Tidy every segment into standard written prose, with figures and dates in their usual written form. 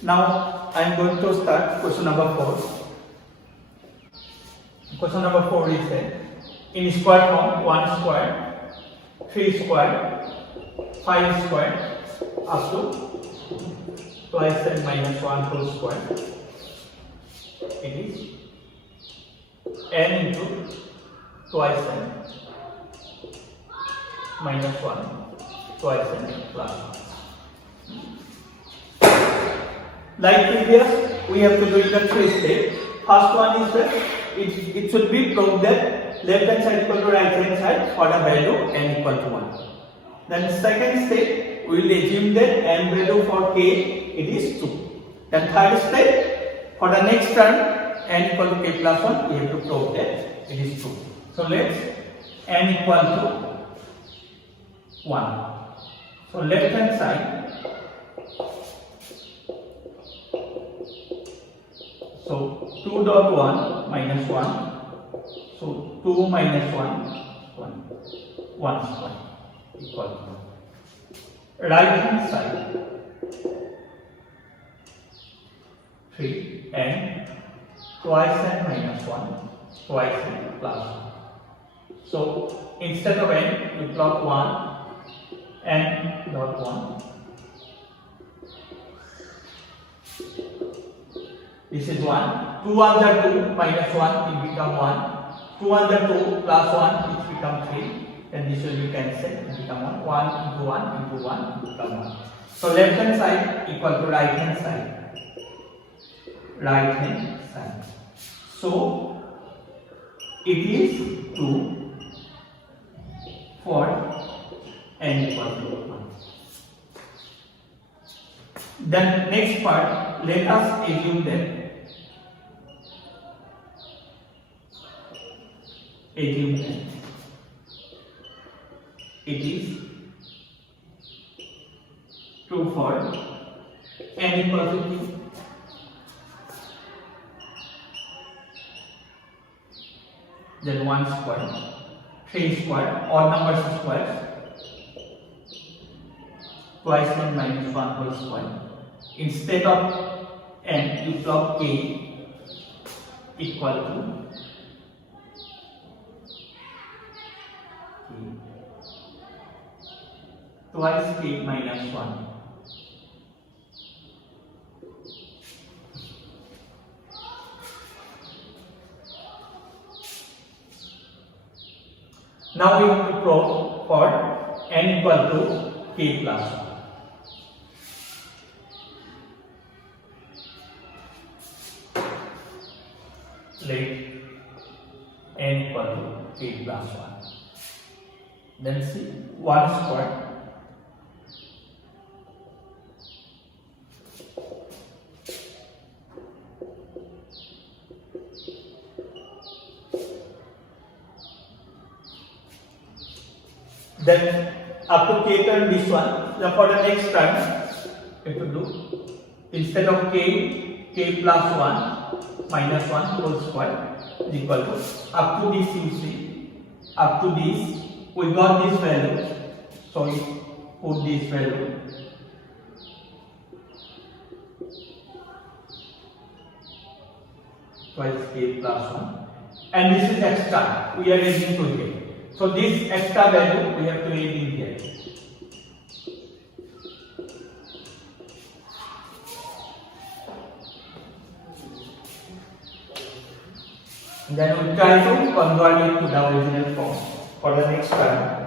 Now I am going to start question number 4. Question number 4 is that in square form 1 square, 3 square, 5 square up to twice n minus 1 whole square. It is n into twice n minus 1 twice n plus 1. Like previous, we have to do it in 3 steps. First one is that it should be proved that left hand side equal to right hand side for the value n equal to 1. Then second step, we will assume that n value for k it is 2. Then third step, for the next term n equal to k plus 1, we have to prove that it is 2. So let's n equal to 1. So left hand side, so 2 dot 1 minus 1, so 2 minus 1, 1 square equal to right hand side 3 and twice n minus 1 twice n plus 1. So instead of n we plot 1 n dot 1. This is 1. 2 1s are 2 minus 1 will become 1. 2 1s are 2 plus 1 which become 3. Then this will be cancelled and become 1. 1 into 1 into 1 become 1. So left hand side equal to right hand side. Right hand side. So it is 2 for n equal to 1. Then next part, let us assume that it is true for n equal to 2. Then 1 square, 3 square, odd numbers squares, twice n minus 1 whole square. Instead of n, you plot k equal to twice k minus 1. Now we have to prove for n equal to k plus 1. Let n equal to k plus 1. Then see 1 square then up to k term this one. Now for the next term we have to do instead of k plus 1 minus 1 whole square is equal to up to this you see up to this we got this value, so we put this value twice k plus 1 and this is extra we are adding to here. So this extra value we have to add in here. Then we try to convert it to the original form for the next term.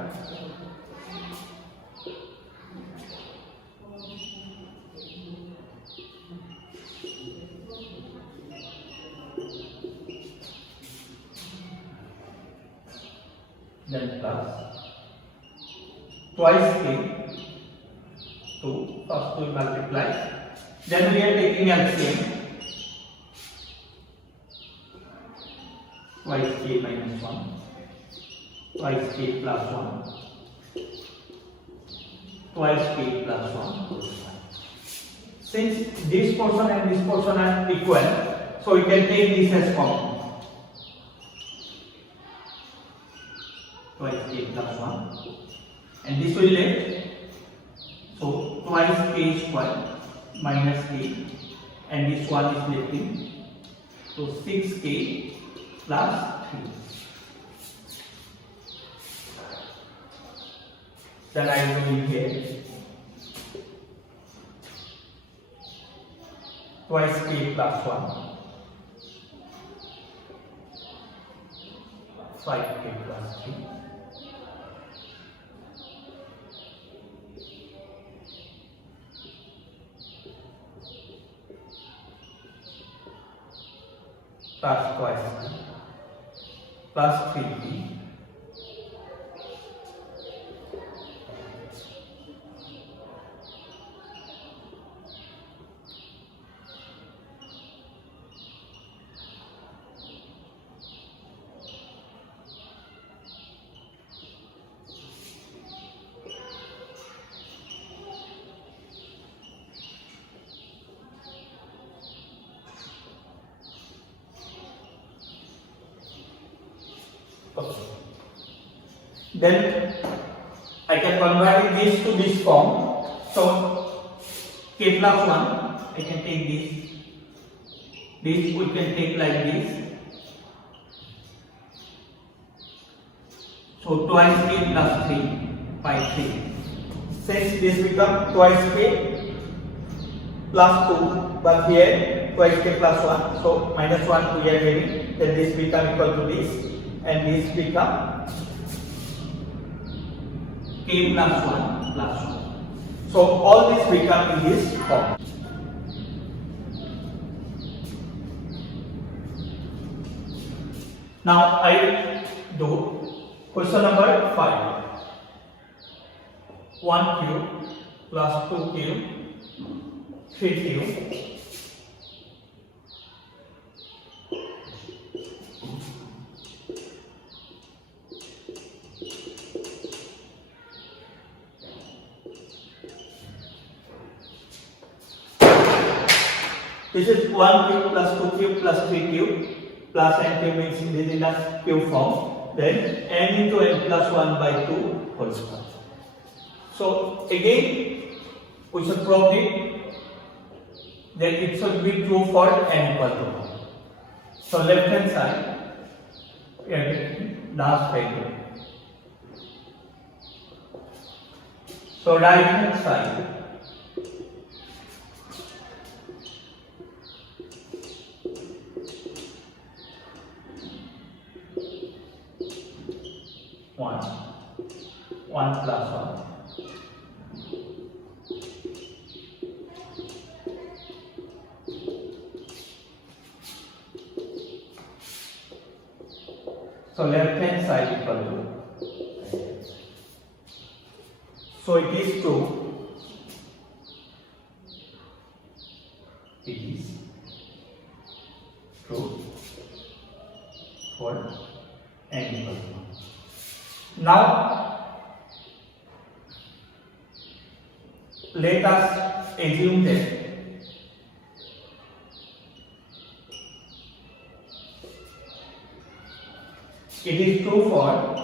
Then plus twice k, 2, first we multiply, then we are taking LCM, twice k minus 1, twice k plus 1, twice k plus 1. Since this portion and this portion are equal, so we can take this as common. Twice k plus 1 and this will let, so twice k square minus k, and this one is left in. So 6k plus 3. Then I will do here twice k plus 1, 5k plus 3. Plus twice k plus 3k Then I can convert this to this form. So k plus 1, I can take this. This we can take like this. So twice k plus 3 by 3. Since this becomes twice k plus 2, but here twice k plus 1. So minus 1 we are getting. Then this become equal to this, and this become k plus 1 plus 1. So all this become in this form. Now I do question number 5. 1 cube plus 2 cube, 3 cube. This is 1 cube plus 2 cube plus 3 cube plus n cube means this is in a cube form. Then n into n plus 1 by 2 whole square. So again we should prove it that it should be true for n equal to 1. So left hand side we are getting last value. So right hand side one plus 1. So left hand side equal to. So it is true. It is true for n equal to 1. Now let us assume that it is true for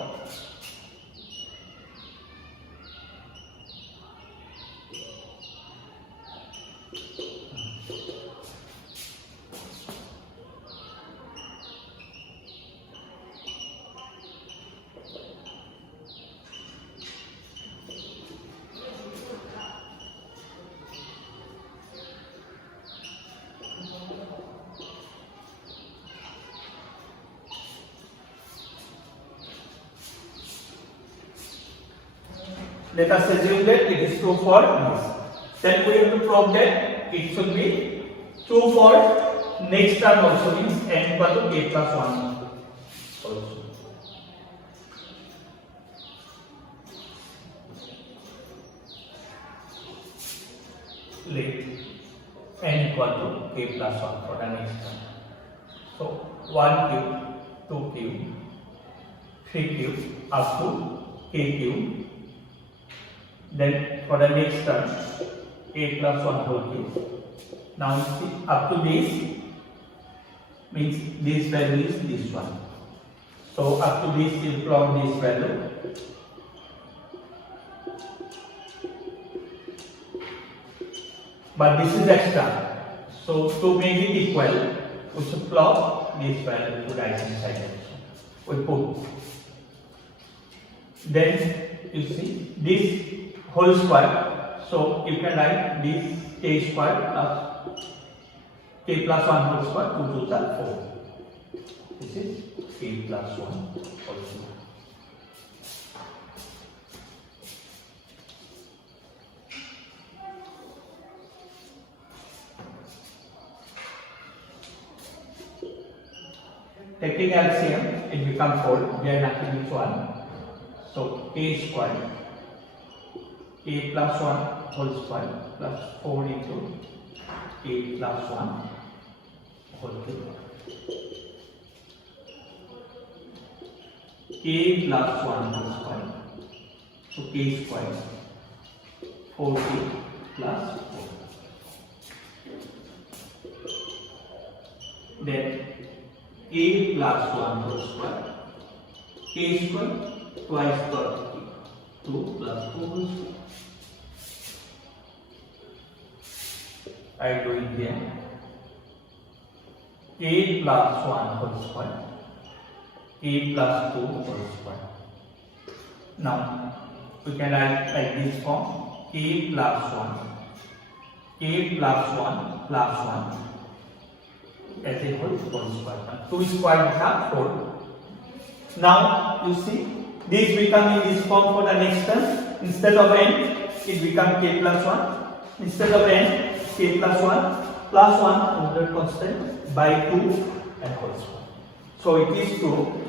let us assume that it is true for this. Then we have to prove that it should be true for next term also, means n equal to k plus 1 also. Let n equal to k plus 1 for the next term. So 1 cube, 2 cube, 3 cube up to k cube. Then for the next term, a plus 1 whole cube. Now see, up to this means this value is this one. So up to this you plot this value. but this is extra. So to make it equal, we should plug this value to right hand side also. We put. Then you see this whole square. So you can write this k square plus k plus 1 whole square, 2 to the 4. This is k plus 1 whole square. Taking LCM, it becomes 4. We are nothing with 1. So k square, k plus 1 whole square plus 4 into k plus 1 whole cube. K plus 1 whole square. So k square 4k plus 4. Then k plus 1 whole square. K square twice dot k. 2 plus 4 whole square. I do it here. K plus 1 whole square. K plus 2 whole square. Now we can write like this form: k plus 1, k plus 1 plus 1 as a whole square. 2 square becomes 4. Now you see this become in this form for the next term. Instead of n, it becomes k plus 1. Instead of n, k plus 1 plus 1 under constant by 2 and whole square. So it is 2.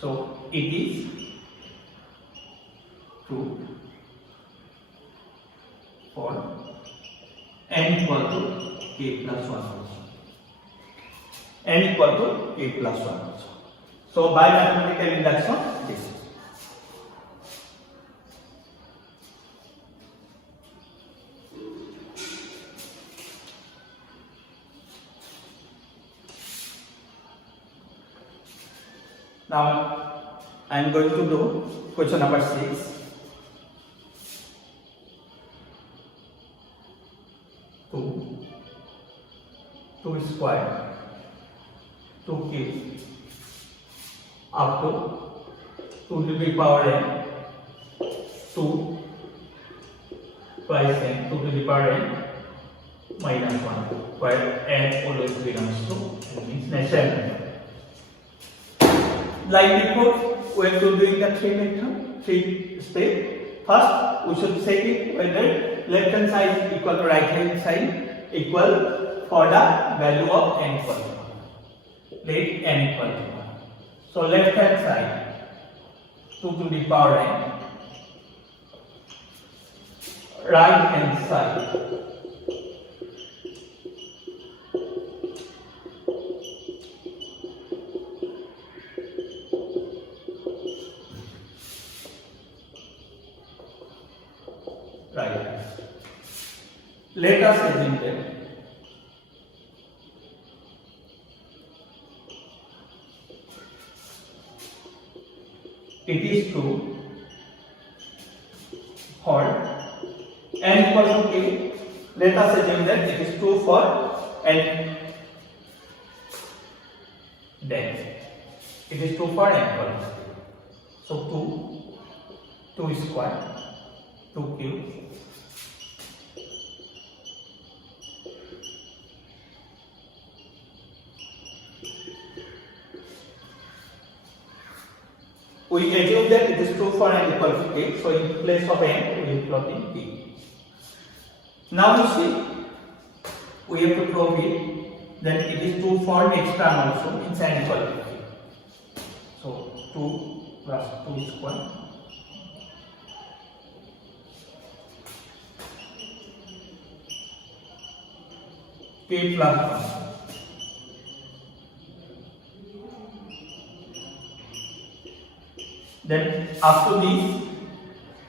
So it is 2 for n equal to k plus 1 also. N equal to k plus 1 also. So by mathematical induction, this is. Now I am going to do question number 6. 2 square 2 cube up to 2 to the power n 2 twice n 2 to the power n minus 1, where n always belongs to means natural. Like before, we are doing the 3 step. First, we should check it whether left hand side is equal to right hand side equal for the value of n equal to 1. Let n equal to 1. So left hand side 2 to the power n, right hand side 2 right hand side. Let us assume that it is true for n equal to k. Let us assume that it is true for n. Then it is true for n equal to k. So 2 square 2 cube we assume that it is true for n equal to k, so in place of n we will plot in k. Now you see, we have to prove it that it is true for next term also in n equal to k. So 2 plus 2 square k plus 1. Then up to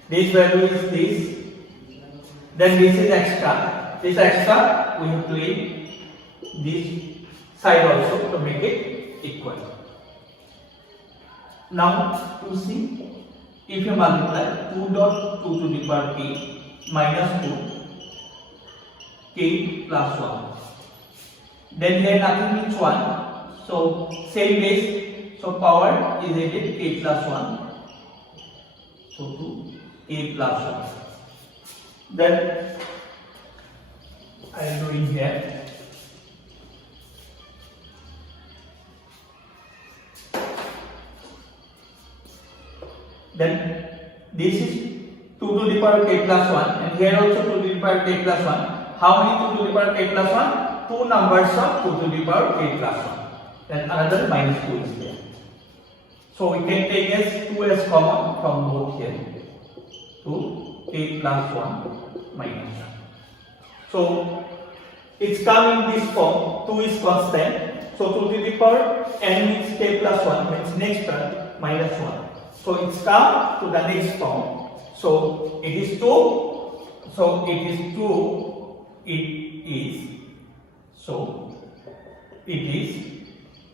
this value is this, then this is extra. This extra we have to add this side also to make it equal. Now you see, if you multiply 2 dot 2 to the power k minus 2 k plus 1. Then here nothing means 1. So same base. So power is added k plus 1. So to k plus 1. Then I am doing here. Then this is 2 to the power k plus 1, and here also 2 to the power k plus 1. How many 2 to the power k plus 1? Two numbers of 2 to the power k plus 1. Then another minus 2 is there. So we can take as 2 as common from both here. 2 k plus 1 minus 1. So it's come in this form. 2 is constant. So 2 to the power n means k plus 1 means next term minus 1. So it's come to the next form. So it is 2. So it is 2. It is. So it is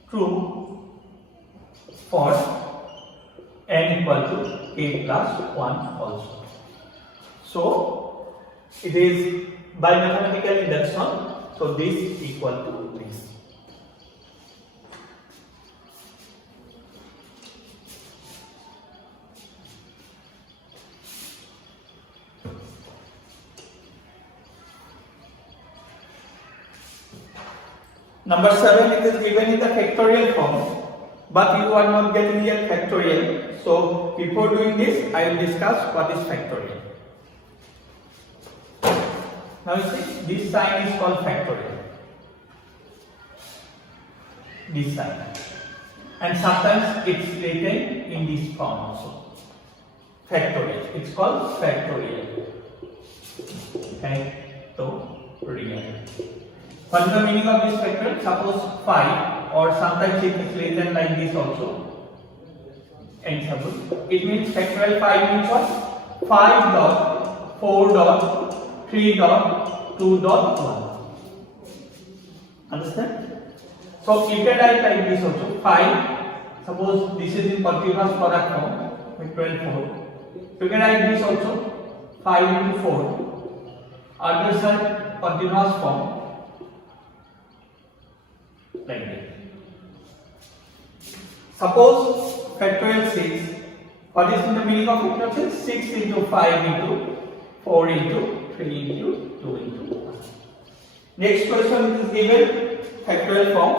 true for n equal to k plus 1 also. So it is by mathematical induction. So this is equal to this. Number 7, it is given in the factorial form, but you are not getting here factorial. So before doing this, I will discuss what is factorial. Now you see, this sign is called factorial. This sign, and sometimes it's written in this form also. Factorial. It's called factorial. Factorial. What is the meaning of this factorial? Suppose 5, or sometimes it is written like this also. And suppose it means factorial 5 means what? 5 dot 4 dot 3 dot 2 dot 1. Understand? So you can write like this also. 5. Suppose this is in continuous product form. Factorial 4. You can write this also. 5 into 4. Others are continuous form. Like that. Suppose factorial 6. What is the meaning of factorial 6? 6 into 5 into 4 into 3 into 2 into 1. Next question is given factorial form,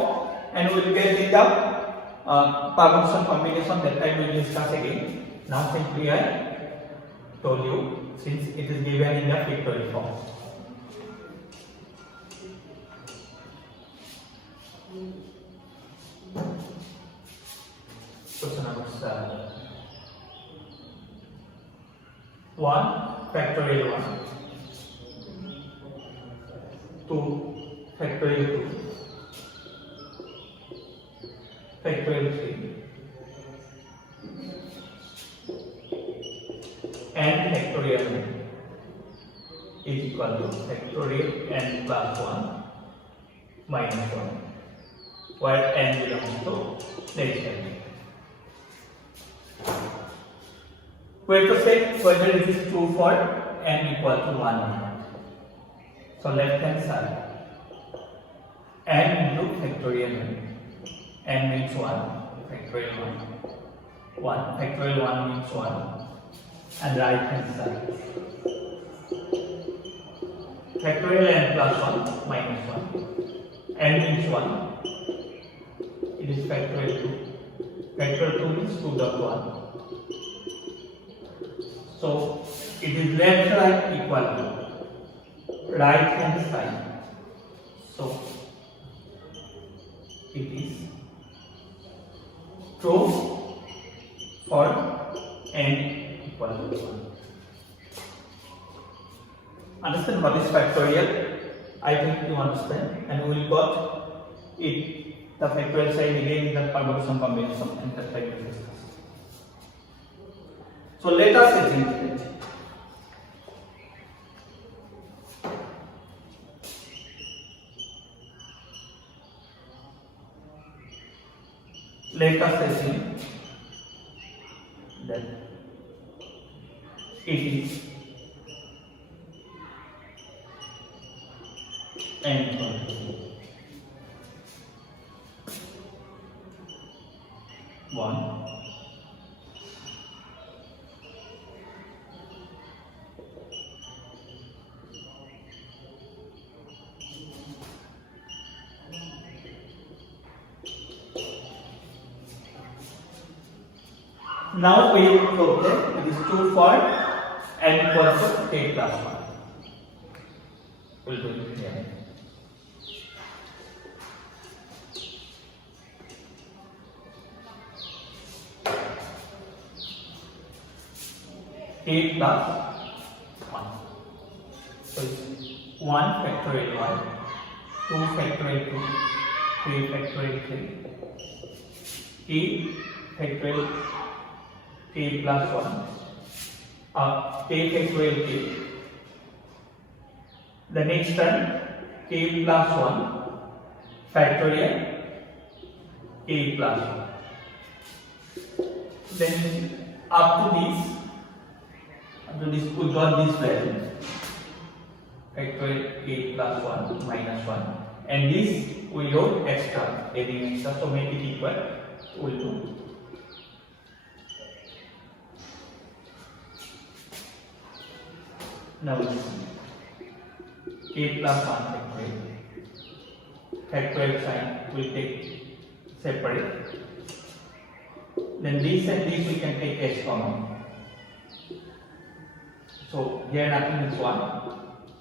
and we will get in the permutation combination. That time we will discuss again. Now simply I told you, since it is given in the factorial form. Question number 7. 1 factorial 1, 2 factorial 2, factorial 3, and factorial n is equal to factorial n plus 1 minus 1, where n belongs to next element. We have to check whether it is true for n equal to 1 or not. So left hand side, n into factorial n means 1, factorial 1, factorial 1 means 1, and right hand side, factorial n plus 1 minus 1, n means 1, it is factorial 2, factorial 2 means 2 dot 1. So it is left side equal to right hand side. So it is true for n equal to 1. Understand what is factorial? I think you understand, and we will got it, the factorial sign again in the permutation combination, and that type of discuss. So let us assume it. Let us assume that it is n equal to 1. Now we will prove that it is true for n equals to k plus 1. We'll do it here. K plus 1. So it's 1 factorial 1, 2 factorial 2, 3 factorial 3, k factorial k plus 1, k factorial k. The next term k plus 1 factorial k plus 1. Then up to this we got this value factorial k plus 1 minus 1, and this we wrote extra, adding extra, so make it equal, we'll do. Now we see k plus 1 factorial. Factorial sign we take separate. Then this and this we can take as common. So here nothing is 1.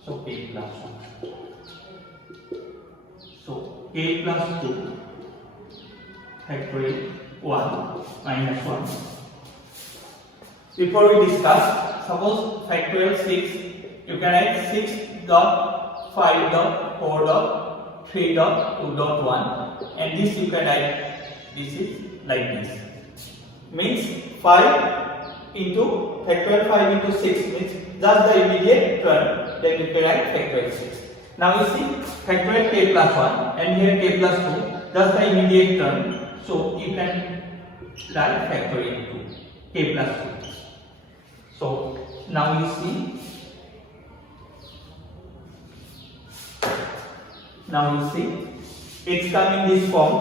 So k plus 1. So k plus 2 factorial 1 minus 1. Before we discuss, suppose factorial 6, you can write 6 dot 5 dot 4 dot 3 dot 2 dot 1, and this you can write, this is like this, means 5 into factorial 5 into 6 means just the immediate term, then you can write factorial 6. Now you see factorial k plus 1 and here k plus 2, just the immediate term, so you can write factorial 2, k plus 2. So now you see, it's coming this form,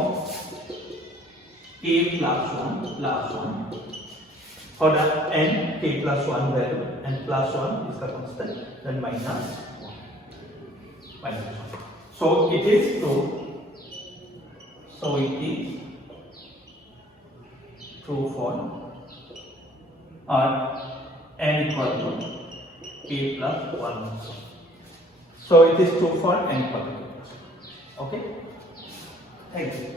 k plus 1 for the n k plus 1 value, and plus 1 is the constant, then minus 1. So it is true. So it is true for n equal to k plus 1. So it is true for n equal to k. Okay? Thank you.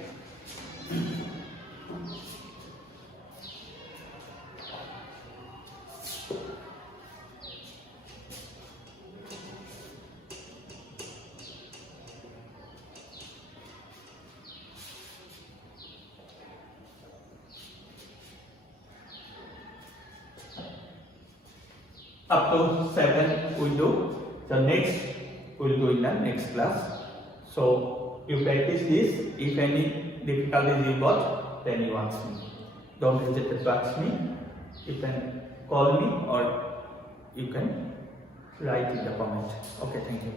Up to 7 we'll do. The next we'll do in the next class. So you practice this. If any difficulties you got, then you ask me. Don't hesitate to ask me. You can call me or you can write in the comment. Okay, thank you.